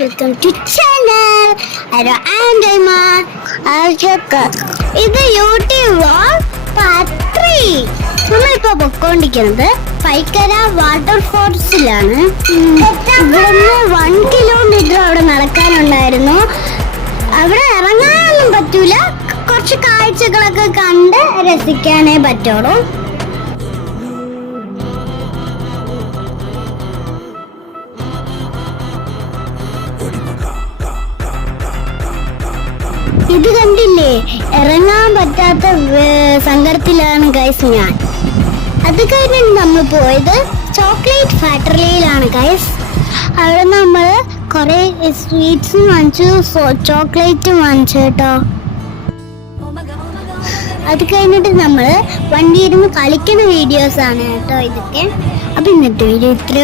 Welcome to channel. Hello ആൻഡ്രൈമ ഇത് YouTube part 3. നമ്മളിപ്പോ പൊക്കോണ്ടിരിക്കുന്നത് പൈക്കര വാട്ടർഫോൾസിലാണ്. ഇവിടുന്ന് 1 കിലോമീറ്റർ അവിടെ നടക്കാനുണ്ടായിരുന്നു. അവിടെ ഇറങ്ങാനൊന്നും പറ്റൂല, കുറച്ച് കാഴ്ചകളൊക്കെ കണ്ട് രസിക്കാനേ പറ്റുള്ളൂ. ഇത് കണ്ടില്ലേ, ഇറങ്ങാൻ പറ്റാത്ത സങ്കടത്തിലാണ് ഗൈസ് ഞാൻ. അത് കഴിഞ്ഞിട്ട് നമ്മൾ പോയത് ചോക്ലേറ്റ് ഫാക്ടറിയിലാണ് ഗൈസ്. അവിടെ നമ്മൾ കുറെ സ്വീറ്റ്സും വാങ്ങിച്ചു, ചോക്ലേറ്റും വാങ്ങിച്ചു കേട്ടോ. അത് കഴിഞ്ഞിട്ട് നമ്മൾ വണ്ടി ഇരുന്ന് കളിക്കുന്ന വീഡിയോസ് ആണ് കേട്ടോ ഇതൊക്കെ. അപ്പൊ ഇന്നത്തെ വീഡിയോ ഇത്ര